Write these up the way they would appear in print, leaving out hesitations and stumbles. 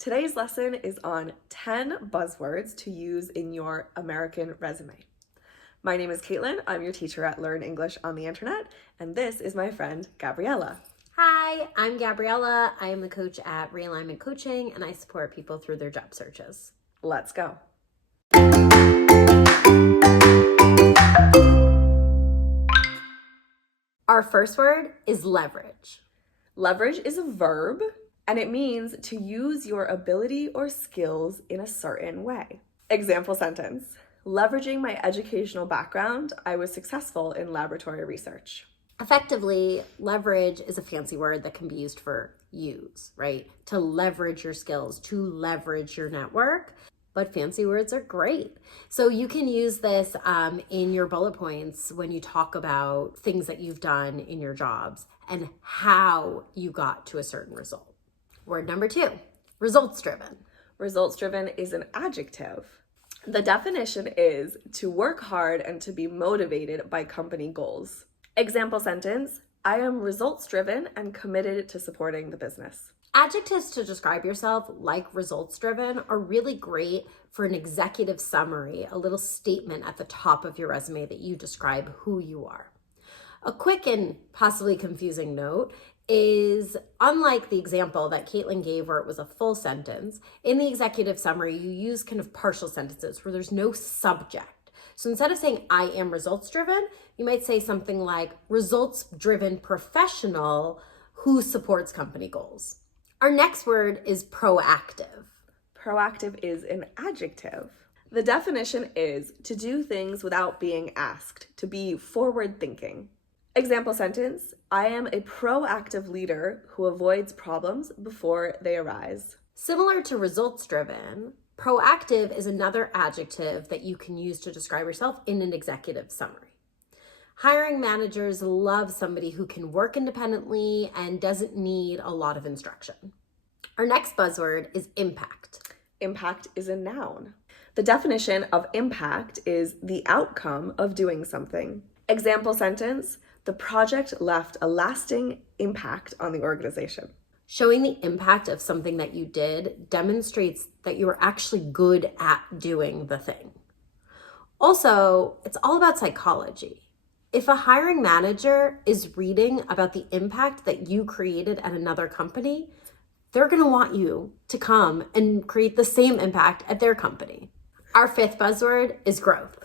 Today's lesson is on 10 buzzwords to use in your American resume. My name is Caitlin. I'm your teacher at Learn English on the Internet, and this is my friend, Gabriella. Hi, I'm Gabriella. I am the coach at Re.ellignment Coaching, and I support people through their job searches. Let's go. Our first word is leverage. Leverage is a verb, and it means to use your ability or skills in a certain way. Example sentence: leveraging my educational background, I was successful in laboratory research. Effectively, leverage is a fancy word that can be used for use, right? To leverage your skills, to leverage your network. But fancy words are great. So you can use this in your bullet points when you talk about things that you've done in your jobs and how you got to a certain result. Word number 2, results-driven. Results-driven is an adjective. The definition is to work hard and to be motivated by company goals. Example sentence: I am results-driven and committed to supporting the business. Adjectives to describe yourself, like results-driven, are really great for an executive summary, a little statement at the top of your resume that you describe who you are. A quick and possibly confusing note is, unlike the example that Caitlin gave where it was a full sentence, in the executive summary, you use kind of partial sentences where there's no subject. So instead of saying, I am results-driven, you might say something like, results-driven professional who supports company goals. Our next word is proactive. Proactive is an adjective. The definition is to do things without being asked, to be forward-thinking. Example sentence: I am a proactive leader who avoids problems before they arise. Similar to results-driven, proactive is another adjective that you can use to describe yourself in an executive summary. Hiring managers love somebody who can work independently and doesn't need a lot of instruction. Our next buzzword is impact. Impact is a noun. The definition of impact is the outcome of doing something. Example sentence: the project left a lasting impact on the organization. Showing the impact of something that you did demonstrates that you are actually good at doing the thing. Also, it's all about psychology. If a hiring manager is reading about the impact that you created at another company, they're going to want you to come and create the same impact at their company. Our fifth buzzword is growth.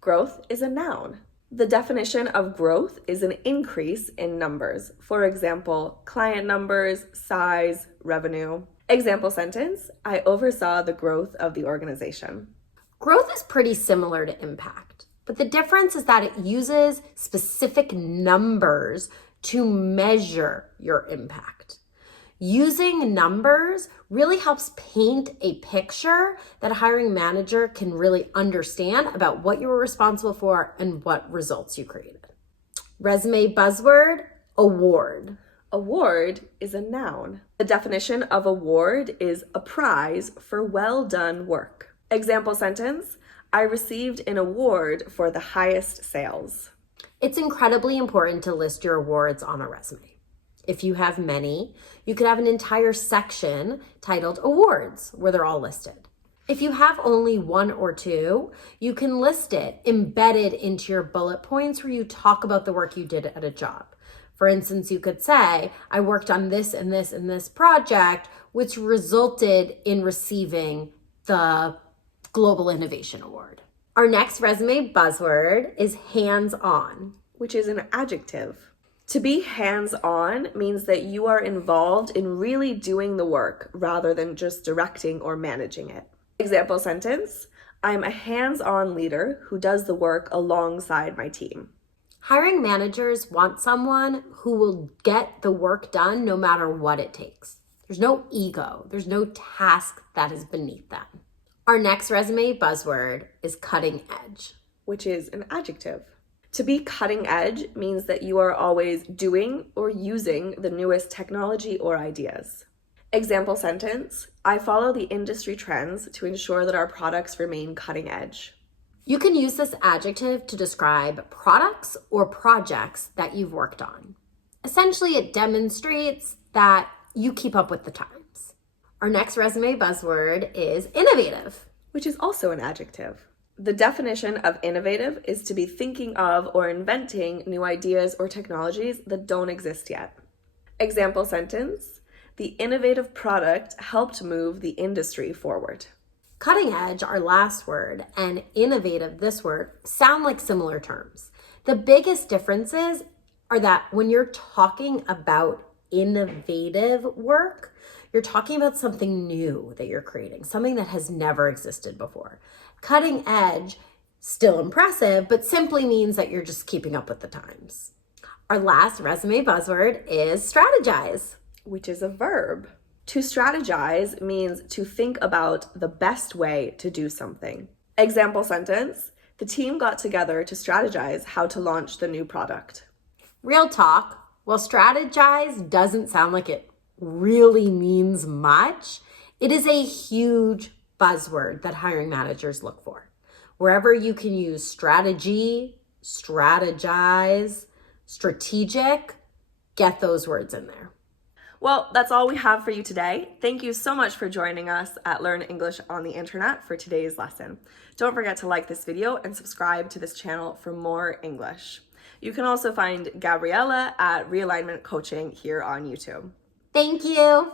Growth is a noun. The definition of growth is an increase in numbers. For example, client numbers, size, revenue. Example sentence: I oversaw the growth of the organization. Growth is pretty similar to impact, but the difference is that it uses specific numbers to measure your impact. Using numbers really helps paint a picture that a hiring manager can really understand about what you were responsible for and what results you created. Resume buzzword: award. Award is a noun. The definition of award is a prize for well done work. Example sentence: I received an award for the highest sales. It's incredibly important to list your awards on a resume. If you have many, you could have an entire section titled awards where they're all listed. If you have only one or two, you can list it embedded into your bullet points where you talk about the work you did at a job. For instance, you could say, I worked on this and this and this project, which resulted in receiving the Global Innovation Award. Our next resume buzzword is hands-on, which is an adjective. To be hands-on means that you are involved in really doing the work rather than just directing or managing it. Example sentence: I'm a hands-on leader who does the work alongside my team. Hiring managers want someone who will get the work done no matter what it takes. There's no ego. There's no task that is beneath them. Our next resume buzzword is cutting edge, which is an adjective. To be cutting edge means that you are always doing or using the newest technology or ideas. Example sentence: I follow the industry trends to ensure that our products remain cutting edge. You can use this adjective to describe products or projects that you've worked on. Essentially, it demonstrates that you keep up with the times. Our next resume buzzword is innovative, which is also an adjective. The definition of innovative is to be thinking of or inventing new ideas or technologies that don't exist yet. Example sentence, the innovative product helped move the industry forward. Cutting edge, our last word, and innovative, this word, sound like similar terms. The biggest differences are that when you're talking about innovative work, you're talking about something new that you're creating, something that has never existed before. Cutting edge, still impressive, but simply means that you're just keeping up with the times. Our last resume buzzword is strategize, which is a verb. To strategize means to think about the best way to do something. Example sentence, the team got together to strategize how to launch the new product. Real talk, while strategize doesn't sound like it really means much, it is a huge buzzword that hiring managers look for. Wherever you can use strategy, strategize, strategic, get those words in there. Well, that's all we have for you today. Thank you so much for joining us at Learn English on the Internet for today's lesson. Don't forget to like this video and subscribe to this channel for more English. You can also find Gabriella at Re.ellignment Coaching here on YouTube. Thank you.